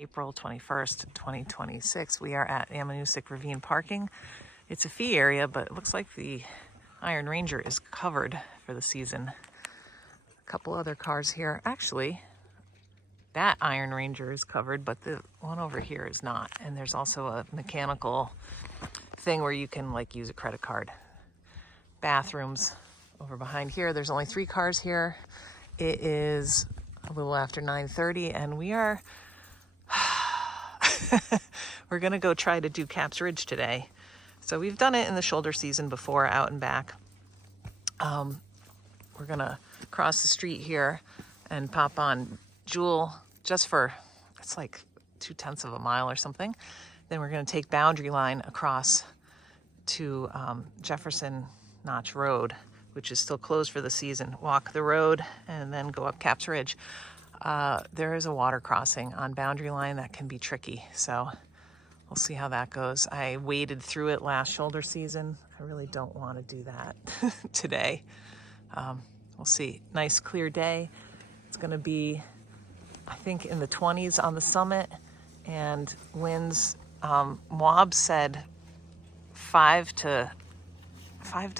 April 21st, 2026. We are at Ammonoosuc Ravine parking. It's a fee area, but it looks like the Iron Ranger is covered for the season. A couple other cars here. Actually, that Iron Ranger is covered, but the one over here is not. And there's also a mechanical thing where you can like use a credit card. Bathrooms over behind here. There's only 3 cars here. It is a little after 9:30 and we are we're gonna go try to do Caps Ridge today. So we've done it in the shoulder season before, out and back. We're gonna cross the street here and pop on Jewel just for, it's like 0.2 of a mile or something. Then we're gonna take Boundary Line across to Jefferson Notch Road, which is still closed for the season. Walk the road and then go up Caps Ridge. There is a water crossing on Boundary Line that can be tricky, so we'll see how that goes. I waded through it last shoulder season. I really don't want to do that today. We'll see. Nice clear day. It's going to be, I think, in the 20s on the summit, and winds, Moab said 5 to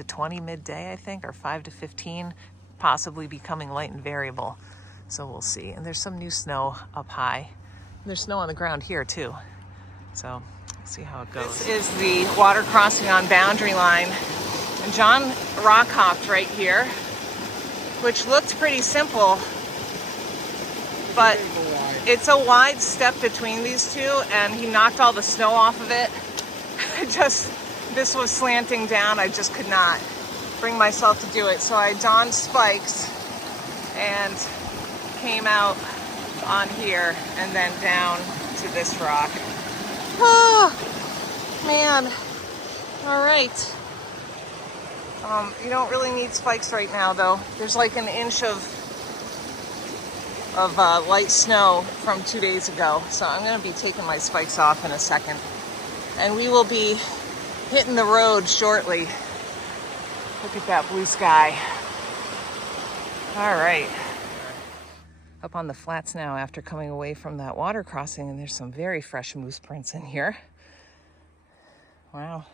20 midday, I think, or 5 to 15, possibly becoming light and variable. So we'll see. And there's some new snow up high. And there's snow on the ground here too. So we'll see how it goes. This is the water crossing on Boundary Line. And John rock hopped right here, which looked pretty simple, but it's a wide step between these two, and he knocked all the snow off of it. This was slanting down. I just could not bring myself to do it. So I donned spikes and came out on here and then down to this rock. Oh, man. All right. You don't really need spikes right now, though. There's like an inch of light snow from 2 days ago. So I'm going to be taking my spikes off in a second. And we will be hitting the road shortly. Look at that blue sky. All right. Up on the flats now after coming away from that water crossing, and there's some very fresh moose prints in here. Wow.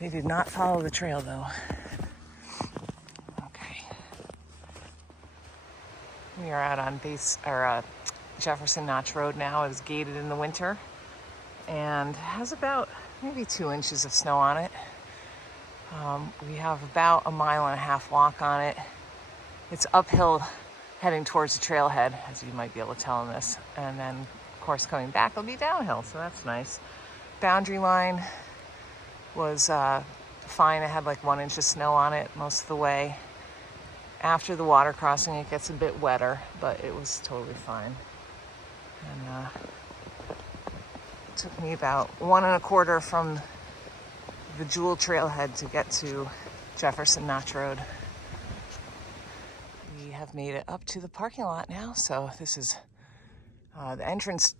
They did not follow the trail though. Okay. We are out on Jefferson Notch Road now. It is gated in the winter and has about maybe 2 inches of snow on it. We have about a 1.5 mile walk on it. It's uphill heading towards the trailhead, as you might be able to tell in this. And then, of course, coming back, it'll be downhill, so that's nice. Boundary Line was fine. It had like 1 inch of snow on it most of the way. After the water crossing, it gets a bit wetter, but it was totally fine. And it took me about 1.25 from the Jewel trailhead to get to Jefferson Notch Road. We have made it up to the parking lot now, so this is the entrance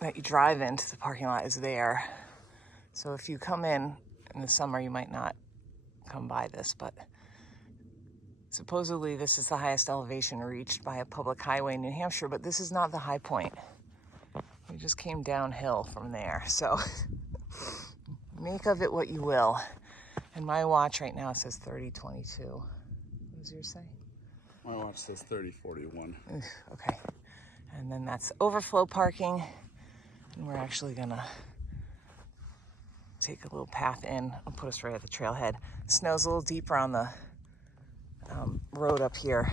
that you drive into the parking lot is there. So if you come in the summer, you might not come by this, but supposedly this is the highest elevation reached by a public highway in New Hampshire, but this is not the high point. We just came downhill from there, so make of it what you will. And my watch right now says 30:22. What does yours say? My watch says 30:41. Okay. And then that's overflow parking. And we're actually gonna take a little path in and put us right at the trailhead. Snow's a little deeper on the road up here.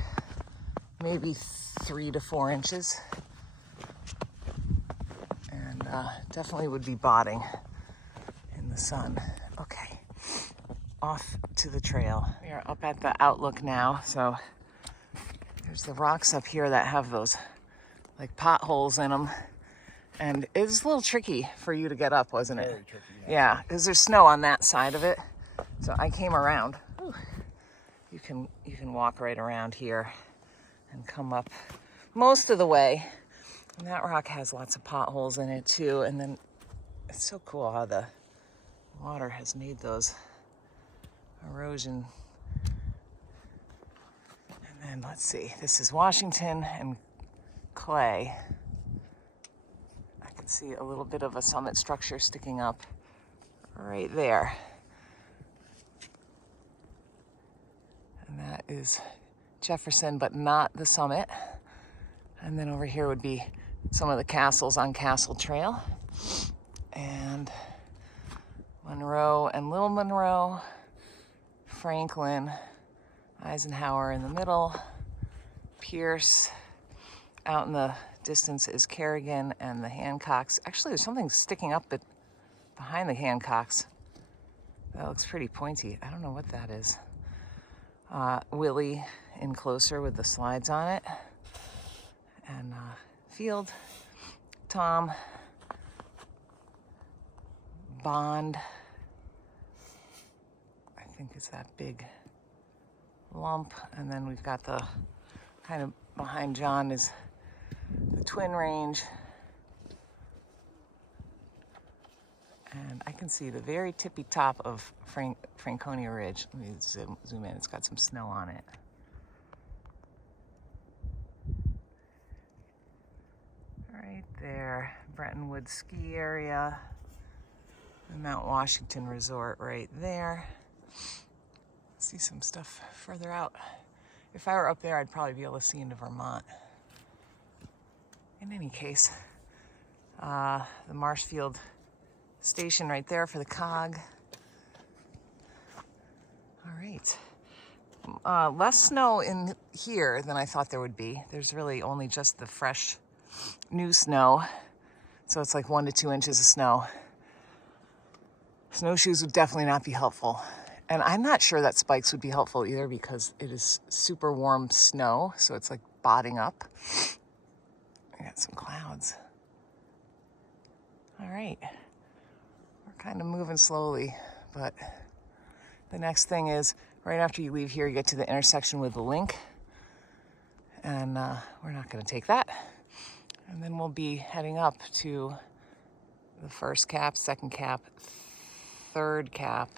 Maybe 3 to 4 inches. And definitely would be botting in the sun. Okay. Off to the trail. We are up at the outlook now, so there's the rocks up here that have those like potholes in them, and it was a little tricky for you to get up, wasn't it? Very tricky. Yeah, because there's snow on that side of it, so I came around. Ooh. You can walk right around here and come up most of the way. And that rock has lots of potholes in it too, and then it's so cool how the water has made those erosion. And then let's see, this is Washington and Clay. can see a little bit of a summit structure sticking up right there. And that is Jefferson, but not the summit. And then over here would be some of the castles on Castle Trail. And Monroe and Little Monroe, Franklin, Eisenhower in the middle, Pierce. Out in the distance is Kerrigan and the Hancocks. Actually, there's something sticking up behind the Hancocks. That looks pretty pointy. I don't know what that is. Willie in closer with the slides on it. And Field, Tom, Bond, I think is that big lump. And then we've got the kind of behind John is the Twin Range. And I can see the very tippy top of Franconia Ridge. Let me zoom in. It's got some snow on it. Right there, Bretton Woods ski area. The Mount Washington Resort right there. See some stuff further out. If I were up there, I'd probably be able to see into Vermont. In any case, the Marshfield station right there for the COG. All right. Less snow in here than I thought there would be. There's really only just the fresh new snow. So it's like 1 to 2 inches of snow. Snowshoes would definitely not be helpful. And I'm not sure that spikes would be helpful either because it is super warm snow. So it's like botting up. I got some clouds. All right. We're kind of moving slowly, but the next thing is right after you leave here, you get to the intersection with the link. And we're not going to take that. And then we'll be heading up to the first cap, second cap, third cap.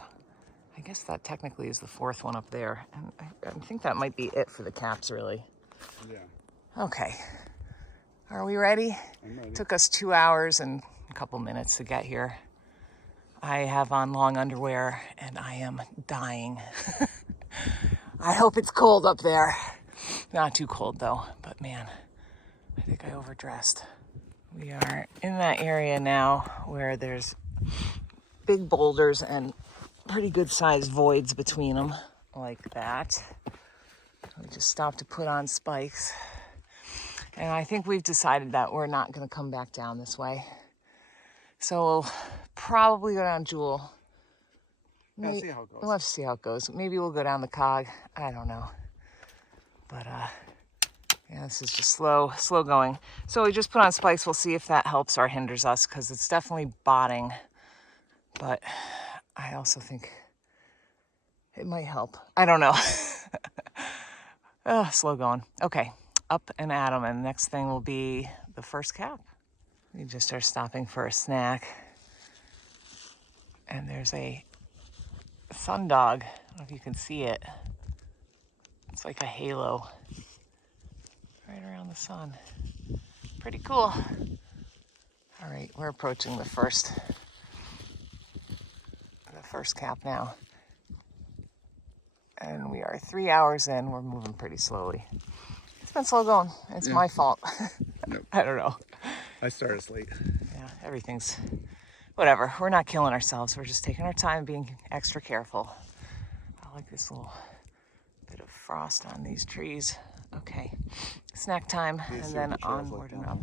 I guess that technically is the fourth one up there. And I think that might be it for the caps, really. Yeah. Okay. Are we ready? I'm ready. Took us 2 hours and a couple minutes to get here. I have on long underwear and I am dying. I hope it's cold up there. Not too cold though, but man, I think I overdressed. We are in that area now where there's big boulders and pretty good sized voids between them, like that. We just stopped to put on spikes. And I think we've decided that we're not going to come back down this way. So we'll probably go down Jewel. Yeah, see how it goes. We'll have to see how it goes. Maybe we'll go down the COG. I don't know. But yeah, this is just slow going. So we just put on spikes. We'll see if that helps or hinders us because it's definitely botting. But I also think it might help. I don't know. Slow going. Okay, up and at 'em. And next thing will be the first cap. We just are stopping for a snack. And there's a sundog. I don't know if you can see it. It's like a halo right around the sun. Pretty cool. All right, we're approaching the first cap now. And we are 3 hours in. We're moving pretty slowly. It's been slow going. It's my fault. Nope. I don't know. I started late. Yeah, everything's whatever. We're not killing ourselves. We're just taking our time, being extra careful. I like this little bit of frost on these trees. Okay, snack time, and then onward and up.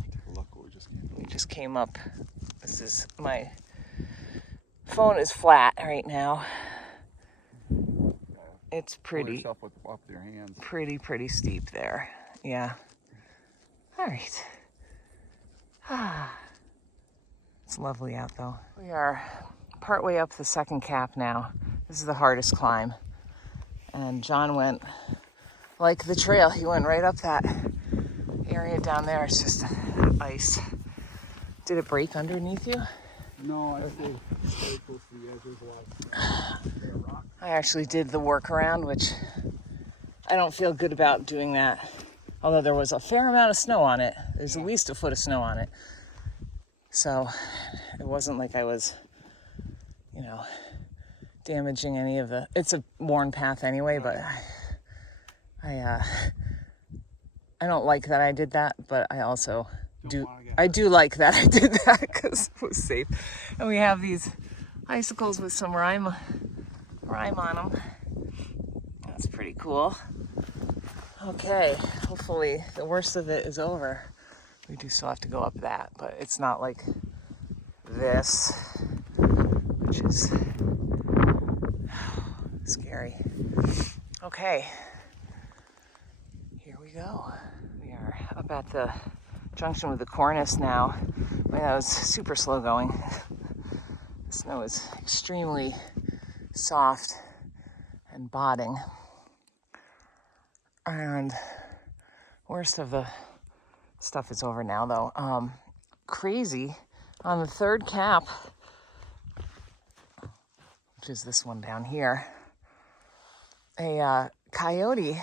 We just came up. This is my phone is flat right now. It's pretty steep there. Yeah. All right. It's lovely out though. We are partway up the second cap now. This is the hardest climb. And John went like the trail. He went right up that area down there. It's just ice. Did it break underneath you? No, I stayed close to the edge. There's a lot of rock. I actually did the workaround, which I don't feel good about doing that. Although there was a fair amount of snow on it. There's at least a foot of snow on it. So it wasn't like I was, you know, damaging any of the, it's a worn path anyway, but I don't like that I did that, but I also I do like that I did that because it was safe. And we have these icicles with some rhyme on them. That's pretty cool. Okay, hopefully the worst of it is over. We do still have to go up that, but it's not like this, which is scary. Okay, here we go. We are up at the junction with the cornice now. Boy, that was super slow going. The snow is extremely soft and botting. And worst of the stuff is over now, though. Crazy, on the third cap, which is this one down here, a coyote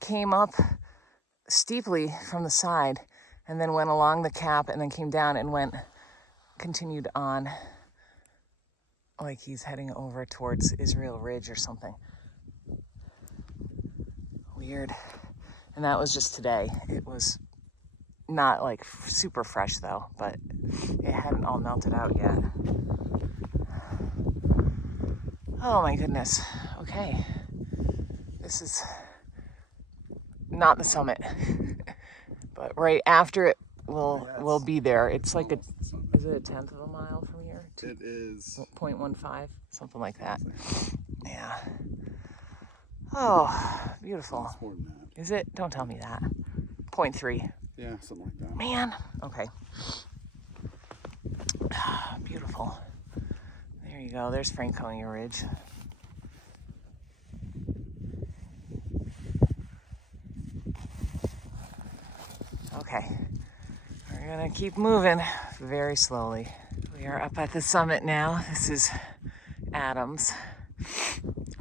came up steeply from the side and then went along the cap and then came down and continued on, like he's heading over towards Israel Ridge or something. Weird. And that was just today. It was not like super fresh though, but it hadn't all melted out yet. Oh my goodness. Okay. This is not the summit, but right after it we'll be there. It's like is it a 1/10 of a mile from here? It is 0.15, something like that. Yeah. Oh, beautiful. it's more than that. Is it? Don't tell me that. 0.3. Yeah, something like that. Man. Okay. Beautiful. There you go. There's Franconia Ridge. Okay. We're gonna keep moving very slowly. We are up at the summit now. This is Adams.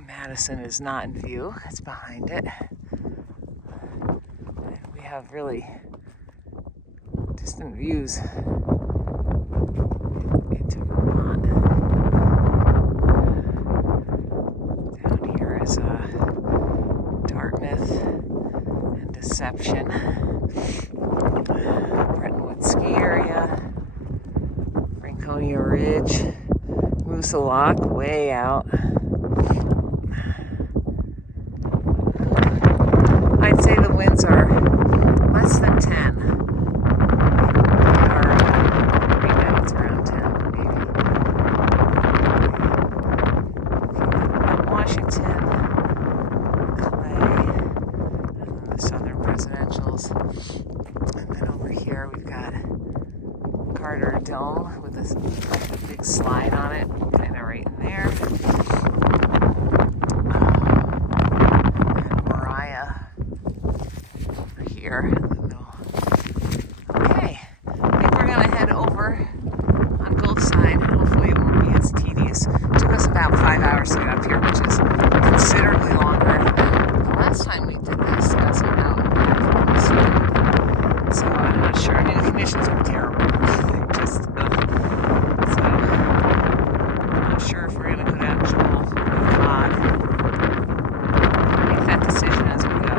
Madison is not in view. It's behind it. And we have really distant views into Vermont. Down here is Dartmouth and Deception. Brettonwood Ski Area. Franconia Ridge. Moosilauke way out. I'd say the winds are less than 10. Or maybe now it's around 10, maybe. Washington, Clay, and then the southern presidentials. And then over here we've got Carter Dome with a big slide on it, kind of right in there. Okay, I think we're gonna head over on Gulf side. Hopefully it won't be as tedious. It took us about 5 hours to get up here, which is considerably longer than the last time we did this as a mountain bike. So I'm not sure. I mean, the conditions were terrible. So I'm not sure if we're gonna go down Jewel or Cod. Make that decision as we go.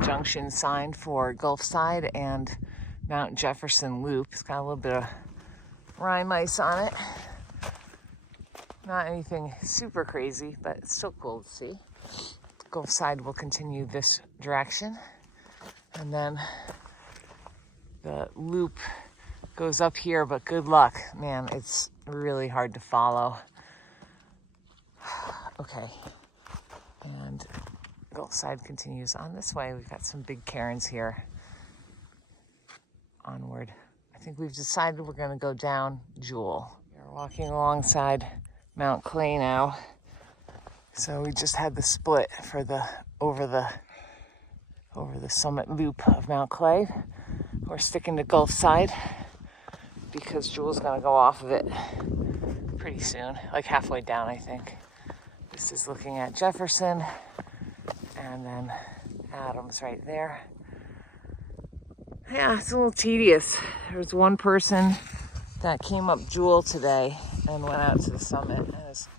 Junction sign for Gulf Side and Mount Jefferson Loop. It's got a little bit of rime ice on it. Not anything super crazy, but it's still cool to see. Gulf Side will continue this direction. And then the loop goes up here, but good luck. Man, it's really hard to follow. Okay. And Gulf Side continues on this way. We've got some big cairns here. Onward. I think we've decided we're going to go down Jewel. We're walking alongside Mount Clay now. So we just had the split for over the summit loop of Mount Clay. We're sticking to Gulf Side because Jewel's going to go off of it pretty soon, like halfway down, I think. This is looking at Jefferson. And then Adams right there. Yeah, it's a little tedious. There was one person that came up Jewel today and went out to the summit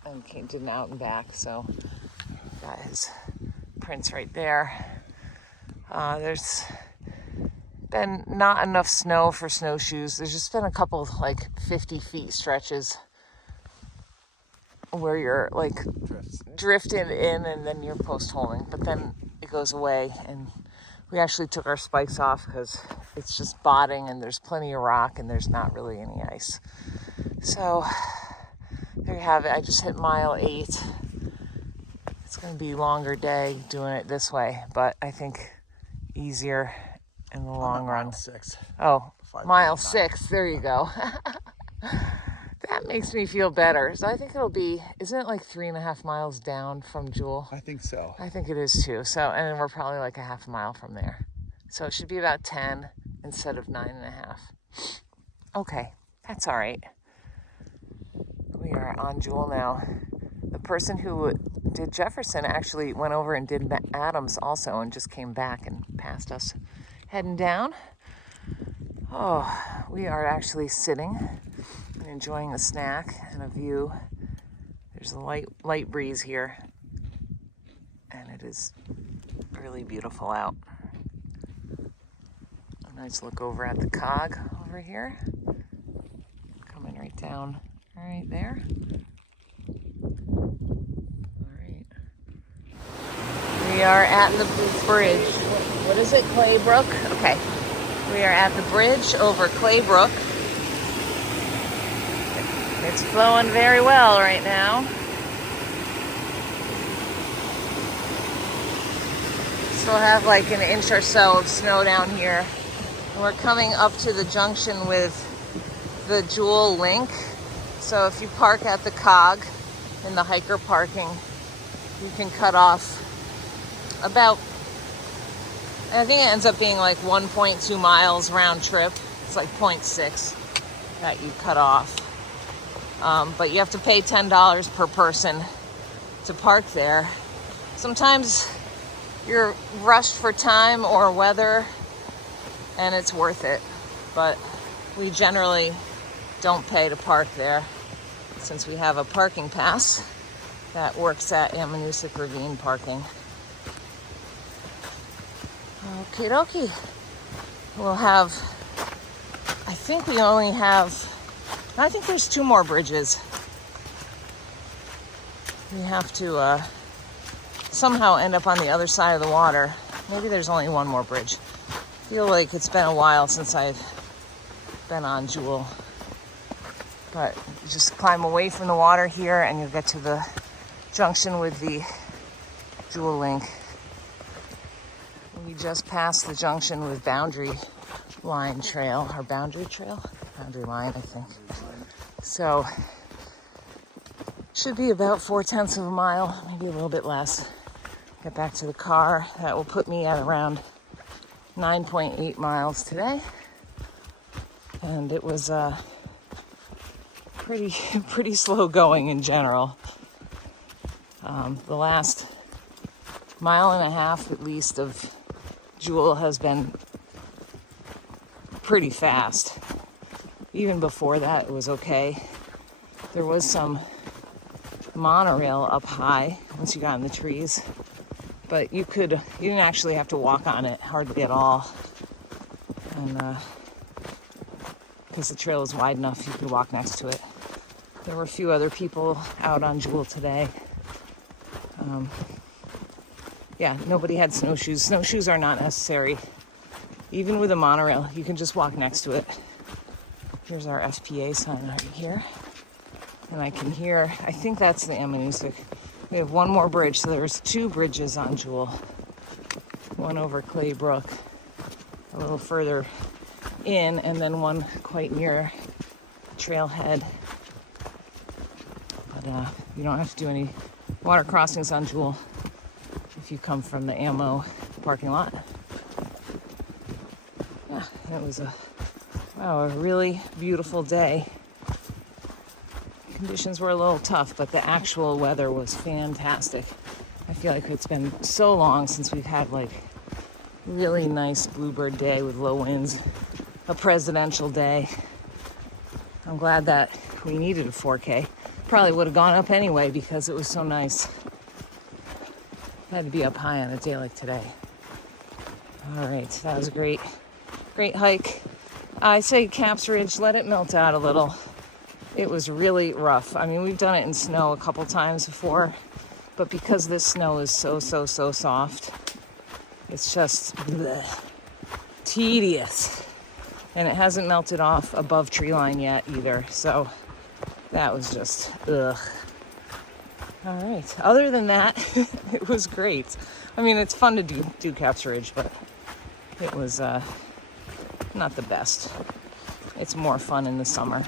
and did an out and back. So got his prints right there. There's been not enough snow for snowshoes. There's just been a couple like 50 feet stretches where you're like drifting in and then you're post holing, but then it goes away. And we actually took our spikes off because it's just botting and there's plenty of rock and there's not really any ice. So there you have it. I just hit mile 8. It's going to be a longer day doing it this way, but I think easier in the long run. Mile 6. Oh, mile 6. There you go. That makes me feel better. So I think it'll be, isn't it like 3.5 miles down from Jewel? I think so. I think it is too. So, and then we're probably like a half a mile from there. So it should be about 10 instead of 9.5. Okay, that's all right. We are on Jewel now. The person who did Jefferson actually went over and did Adams also and just came back and passed us heading down. Oh, we are actually sitting and enjoying a snack and a view. There's a light breeze here and it is really beautiful out. A nice look over at the cog over here. Coming right down right there. We are at the bridge. What is it? Claybrook? Okay. We are at the bridge over Claybrook. It's flowing very well right now. Still have like an inch or so of snow down here. And we're coming up to the junction with the Jewel Link. So if you park at the cog in the hiker parking, you can cut off about, I think it ends up being like 1.2 miles round trip. It's like 0.6 that you cut off. But you have to pay $10 per person to park there. Sometimes you're rushed for time or weather and it's worth it. But we generally don't pay to park there since we have a parking pass that works at Ammonoosuc Ravine Parking. Okie dokie. We'll have, I think we only have, I think there's 2 more bridges. We have to somehow end up on the other side of the water. Maybe there's only 1 more bridge. I feel like it's been a while since I've been on Jewel. But you just climb away from the water here and you'll get to the junction with the Jewel Link. We just passed the junction with Boundary Line Trail, or Boundary Trail? Boundary Line, I think. So, should be about 0.4 of a mile, maybe a little bit less. Get back to the car. That will put me at around 9.8 miles today. And it was pretty slow going in general. The last 1.5 miles at least of Jewel has been pretty fast. Even before that, it was okay. There was some monorail up high once you got in the trees, but you didn't actually have to walk on it hardly at all. And because the trail is wide enough, you could walk next to it. There were a few other people out on Jewel today. Yeah, nobody had snowshoes. Snowshoes are not necessary. Even with a monorail, you can just walk next to it. Here's our FPA sign right here. And I can hear, I think that's the Ammonoosuc. We have 1 more bridge, so there's 2 bridges on Jewel. One over Claybrook, a little further in, and then one quite near Trailhead. But you don't have to do any water crossings on Jewel if you come from the Ammo parking lot. Yeah, it was a really beautiful day. Conditions were a little tough, but the actual weather was fantastic. I feel like it's been so long since we've had like Really nice bluebird day with low winds. A presidential day. I'm glad that we needed a 4K. Probably would have gone up anyway because it was so nice. Had to be up high on a day like today. All right, that was a great hike. I say Caps Ridge, let it melt out a little. It was really rough. I mean, we've done it in snow a couple times before, but because this snow is so soft, it's just bleh, tedious. And it hasn't melted off above tree line yet either, so that was just ugh. All right, other than that, it was great. I mean, it's fun to do Caps Ridge, but it was not the best. It's more fun in the summer.